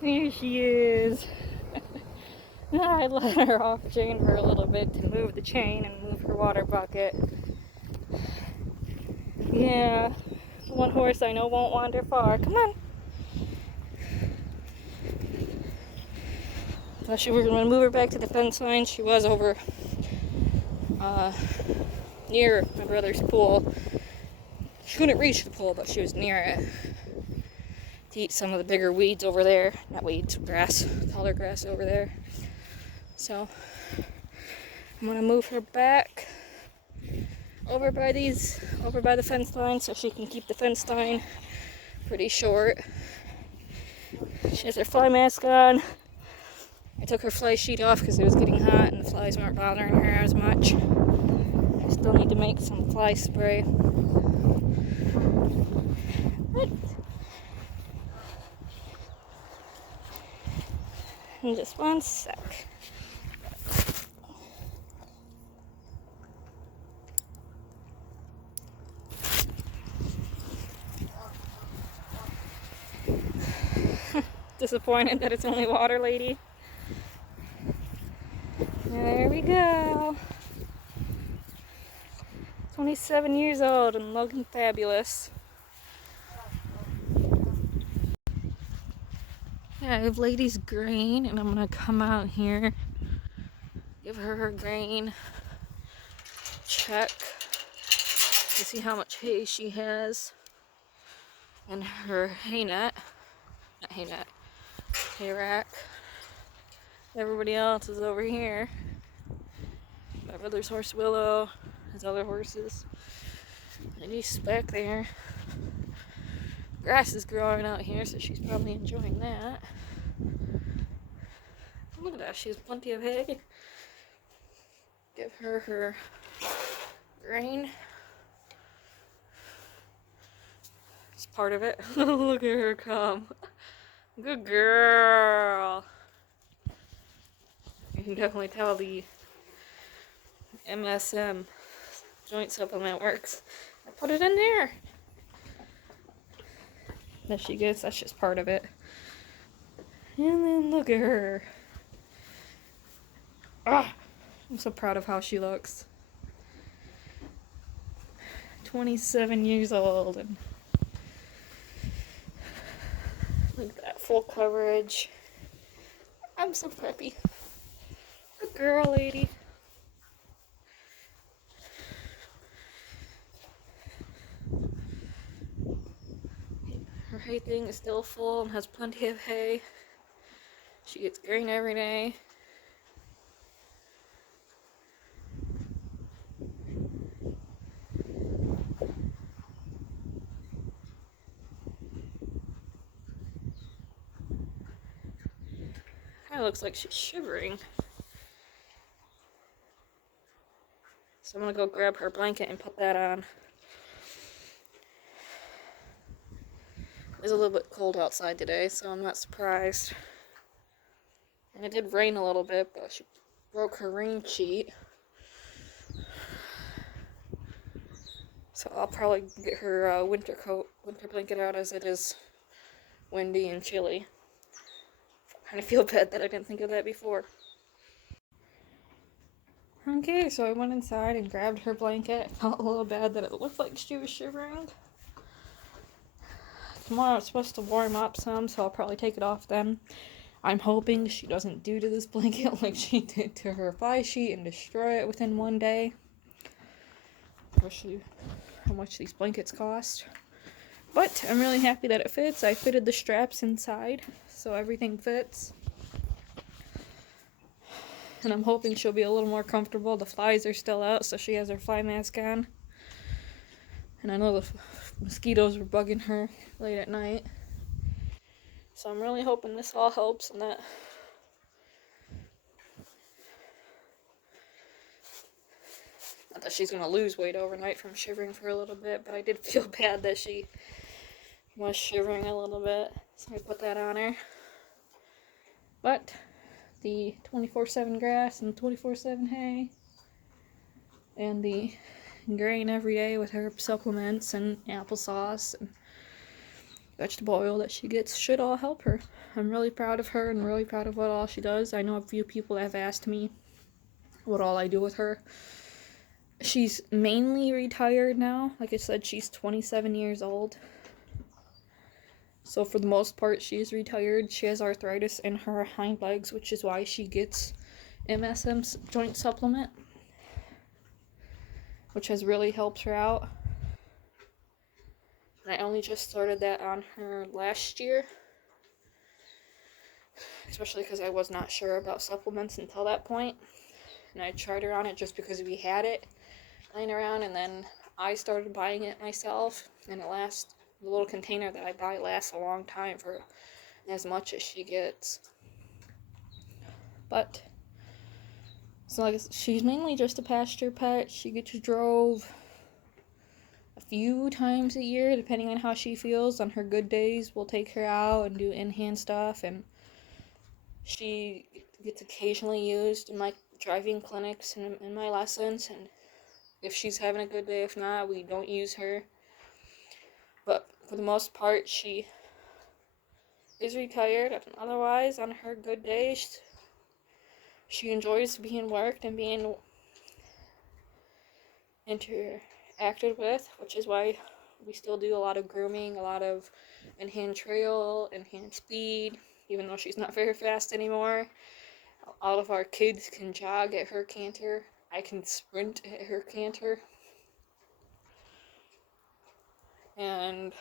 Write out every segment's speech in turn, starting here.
Here she is. I let her off chain for a little bit to move the chain and move her water bucket. Yeah, one horse I know won't wander far. Come on. Well, we were going to move her back to the fence line. She was over near my brother's pool. She couldn't reach the pool, but she was near it to eat some of the bigger weeds over there. Not weeds, grass, taller grass over there. So I'm gonna move her back over by the fence line so she can keep the fence line pretty short. She has her fly mask on. I took her fly sheet off because it was getting hot and the flies weren't bothering her as much. I still need to make some fly spray. In just one sec. Disappointed that it's only water, lady. There we go. 27 years old and looking fabulous. Yeah, I have Lady's grain, and I'm gonna come out here, give her her grain, check to see how much hay she has, and her hay net, not hay net, hay rack. Everybody else is over here. My brother's horse Willow, his other horses, and he's back there. Grass is growing out here, so she's probably enjoying that. Look at that, she has plenty of hay. Give her her grain. It's part of it. Look at her come. Good girl. You can definitely tell the MSM joint supplement works. I put it in there. That she gets, that's just part of it. And then look at her. Ah, I'm so proud of how she looks. 27 years old and look at that full coverage. I'm so happy. Good girl, lady. Her hay thing is still full and has plenty of hay. She gets grain every day. Kinda looks like she's shivering. So I'm gonna go grab her blanket and put that on. It's a little bit cold outside today, so I'm not surprised. And it did rain a little bit, but she broke her rain sheet. So I'll probably get her winter blanket out as it is windy and chilly. I kind of feel bad that I didn't think of that before. Okay, so I went inside and grabbed her blanket. I felt a little bad that it looked like she was shivering. Tomorrow it's supposed to warm up some, so I'll probably take it off then. I'm hoping she doesn't do to this blanket like she did to her fly sheet and destroy it within one day. Especially how much these blankets cost. But I'm really happy that it fits. I fitted the straps inside, so everything fits. And I'm hoping she'll be a little more comfortable. The flies are still out, so she has her fly mask on. And I know the mosquitoes were bugging her late at night. So I'm really hoping this all helps and that not that she's gonna lose weight overnight from shivering for a little bit, but I did feel bad that she was shivering a little bit. So I put that on her. But the 24/7 grass and 24/7 hay and the grain every day with her supplements and applesauce and vegetable oil that she gets should all help her. I'm really proud of her and really proud of what all she does. I know a few people have asked me what all I do with her. She's mainly retired now. Like I said, she's 27 years old. So for the most part, she is retired. She has arthritis in her hind legs, which is why she gets MSM's joint supplement, which has really helped her out. And I only just started that on her last year, especially because I was not sure about supplements until that point. And I tried her on it just because we had it laying around, and then I started buying it myself, and the little container that I buy lasts a long time for as much as she gets. But so like she's mainly just a pasture pet. She gets drove a few times a year, depending on how she feels. On her good days, we'll take her out and do in-hand stuff, and she gets occasionally used in my driving clinics and in my lessons, and if she's having a good day, if not, we don't use her. But for the most part, she is retired. Otherwise, on her good days, she enjoys being worked and being interacted with, which is why we still do a lot of grooming, a lot of in-hand trail, in-hand speed, even though she's not very fast anymore. All of our kids can jog at her canter. I can sprint at her canter. And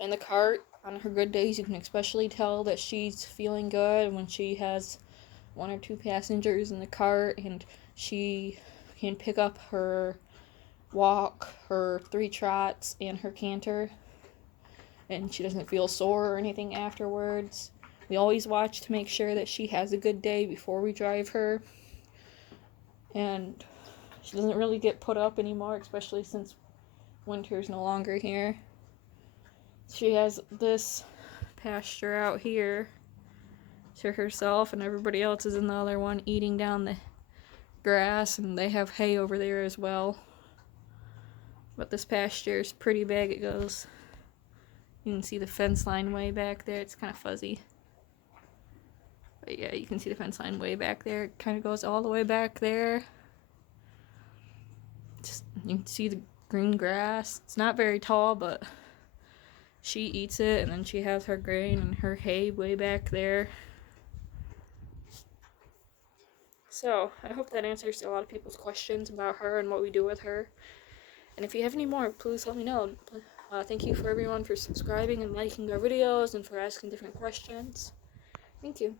in the cart, on her good days, you can especially tell that she's feeling good when she has 1 or 2 passengers in the cart, and she can pick up her walk, her 3 trots, and her canter, and she doesn't feel sore or anything afterwards. We always watch to make sure that she has a good day before we drive her, and she doesn't really get put up anymore, especially since winter's no longer here. She has this pasture out here to herself, and everybody else is in the other one eating down the grass, and they have hay over there as well. But this pasture is pretty big. It goes, you can see the fence line way back there. It's kind of fuzzy, but yeah, you can see the fence line way back there. It kind of goes all the way back there. Just, you can see the green grass. It's not very tall, but she eats it, and then she has her grain and her hay way back there. So, I hope that answers a lot of people's questions about her and what we do with her. And if you have any more, please let me know. Thank you for everyone for subscribing and liking our videos and for asking different questions. Thank you.